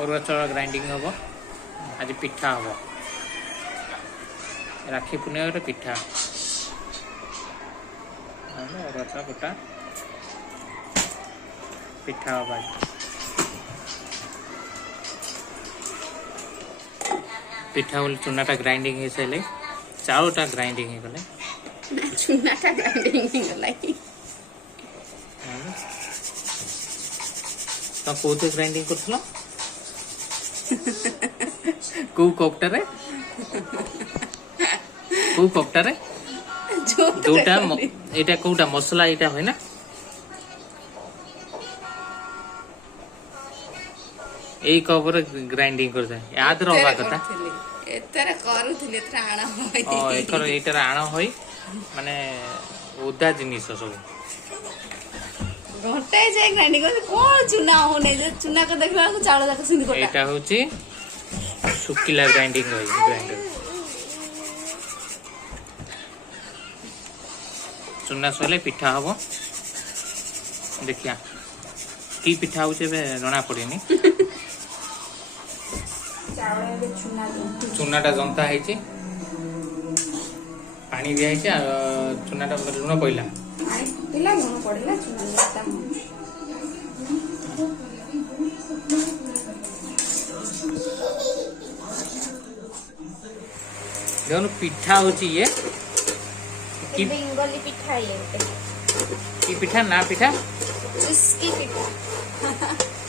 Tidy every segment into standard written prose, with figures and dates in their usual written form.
अरुआ चाउल ग्राइंडिंग हम आज पिठा हम राखी पूर्णिमा पिठा अरुआ चाउल गोटा पिठा हम पिठा बोले चूनाटा ग्राइंडिंग हो सारे चाउलटा ग्राइंडिंग हो गले चूनाटा ग्राइंडिंग हो गला तो कोथे ग्राइंडिंग करथलो को कपटारे जोटा एटा कोटा मसला एटा होय ना एई कवर ग्राइंडिंग कर जाय याद रहबा कथा एतरा करूथिले एतरा आना होय एकर एटर आना होय माने ओदा जिनिस सब घंटे जे ग्राइंडिंग कर कोन चुना होने जे चुना के देखला को चावल जाक सिंध कोटा एटा होची सुकिला ग्राइंडिंग होय ग्राइंडर चुना सले पिठा हबो देखिया की पिठा होचे बे जना पड़ेनी चुनाटा जनता है पानी दिया है चुनाटा लुण पड़ा देखो पिठा होची ये की बेंगली पिठा ये की पिठा ना पिठा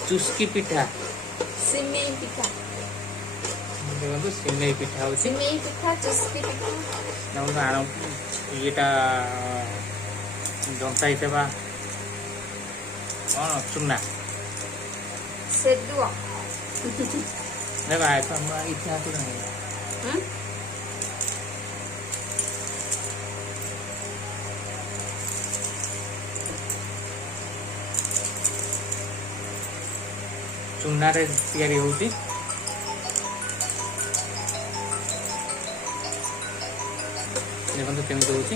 चुस्की पिठा सिमेई पिठा देखो सिमेई पिठा होची सिमेई पिठा चुस्की पिठा ना आरो येटा जनता हिसेबा कौन चुना सेदुआ देखो आय तो हम इतिहास तो नहीं चूना रे तैयारी होती देखो केमती होती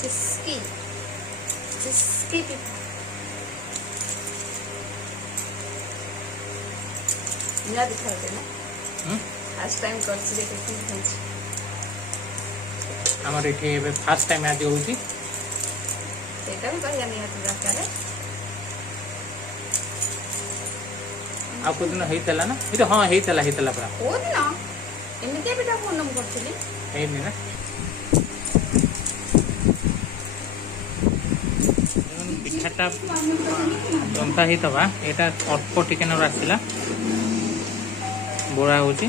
चुस्की चुस्की पिठा ना दिखाते ना फर्स्ट टाइम करछि देखि खाइछि हमर एठे फर्स्ट टाइम आज होउची सेटा भी कहिया नहीं हाथ दरकार आ को दिन हेतला ना ई तो हां हेतला पूरा ओ दिन एमिते बेटा फोन नंबर करथिली हे ना पिठाटा जनता ही तबा एटा अल्प टिके न आसिला बोरा होची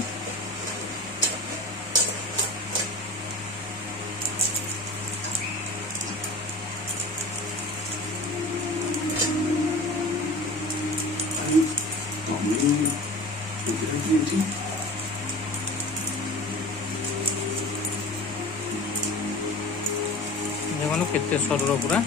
देखो केते सरल पूरा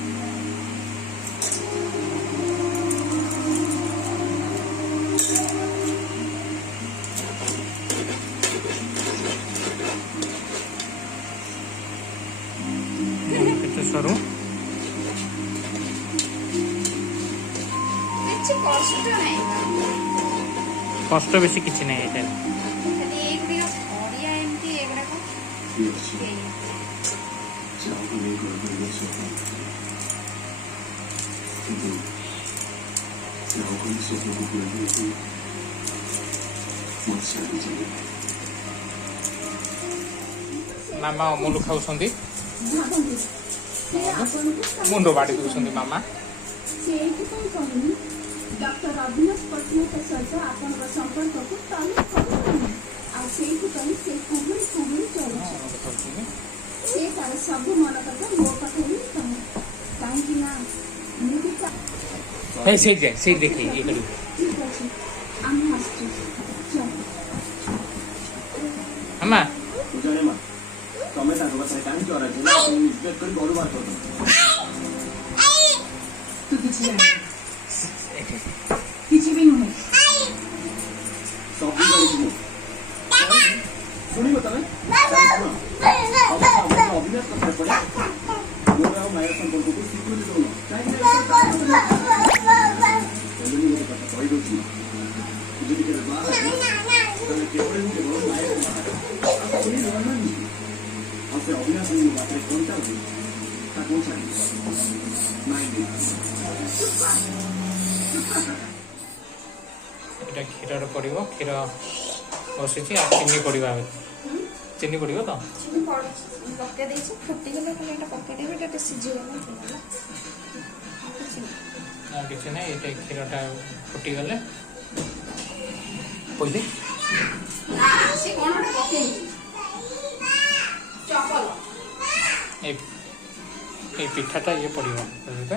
सरू कष्ट बेसी किसी नहीं है मामा अमूल खाऊ मुंड बाड़ी दूसरी मामा डॉक्टर अभिनव पट्टनायक सहित आपण संपर्क को तालुक करूँ आ से कुबुरी चलुचे से तार सब मन कथा मो पाखे ही कहीं ना है से देखिए ये करू ठीक अछि हम हस्ती अम्मा बुझाने मा तमे ताको बसाई काहे जोरा दिला इज्जत करी गोरु बात हो तू किछि जाने କେବଳ ଲାଇଫ୍ ଆପଣ ନର୍ମାଲି ଆଉ ସେ ଅଭିନାଶ ବାଟରେ କଣ ଚାଲୁଛି ତାକୁ ଛାଡ଼ି ନାଇଁ এটা ক্ষীরর পড়ব ক্ষীর বসিছি আর চিনি পড়ব চিনি পড়ব তো ଚିନି ପକେଇ ଦେଇଛି ଫୁଟିଗଲେ ଖାଲି ଏଇଟା ପକେଇଦେବି ଏଇଟା ଟିକେ ସିଝିଗଲେ ହେଇଗଲା ଆଉ କିଛି ନାହିଁ আর কিছু না এটা ক্ষীরটা ফুটিগলে পইলে ସେ କଣ ଗୋଟେ ପକେଇଛି ଚପଲ এই এই পিঠাটা ইয়ে পড়ব বুঝলে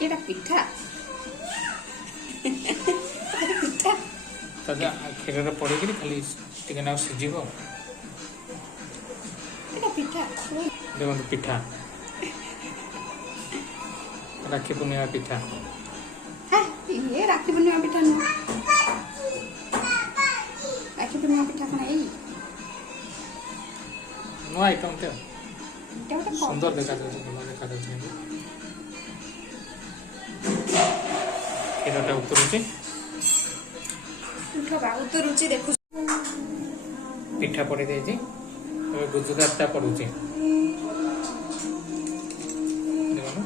ଏଇଟା ପିଠା ପିଠା তাহলে ক্ষীরটা পড়িকি খালি টিকে না সিঝিব ଏଇଟା ପିଠା দেখুন পিঠা রাখি পূর্ণিমা পিঠা হ্যাঁ ଇଏ ରାକ୍ଷୀ ପୂର୍ଣ୍ଣିମା ପିଠା ନୁହଁ ରାକ୍ଷୀ ପୂର୍ଣ୍ଣିମା ପିଠା କ'ଣ ଏଇ ନୂଆ ଆଇଟମଟେ ଏଇଟା ଗୋଟେ ସୁନ୍ଦର ଦେଖାଯାଉଛି ଭଲ ଦେଖାଯାଉଛି କ୍ଷୀରଟା ଉତରୁଛି ଉତରୁଛି ଦେଖୁଛୁ ପିଠା ପଡ଼ି ଦେଇଛି ଏବେ ଗୁଜୁରାତଟା ପଡ଼ୁଛି ଦେଖୁନ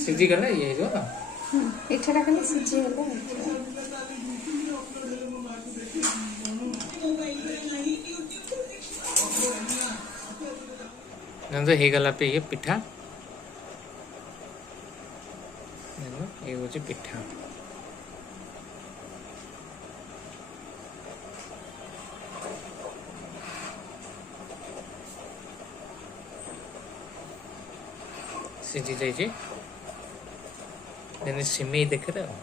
ସିଝିଗଲେ ଇଏ ହେଇଯିବ ତ ପିଠାଟା ଖାଲି ସିଝିଗଲେ ଯେମିତି ହେଇଗଲା ପେ ଇଏ ପିଠା ଇଏ ହେଉଛି ପିଠା ସିଝି ଯାଇଛି ଯେମିତି ସିମେଇ ଦେଖିଲେ ଆଉ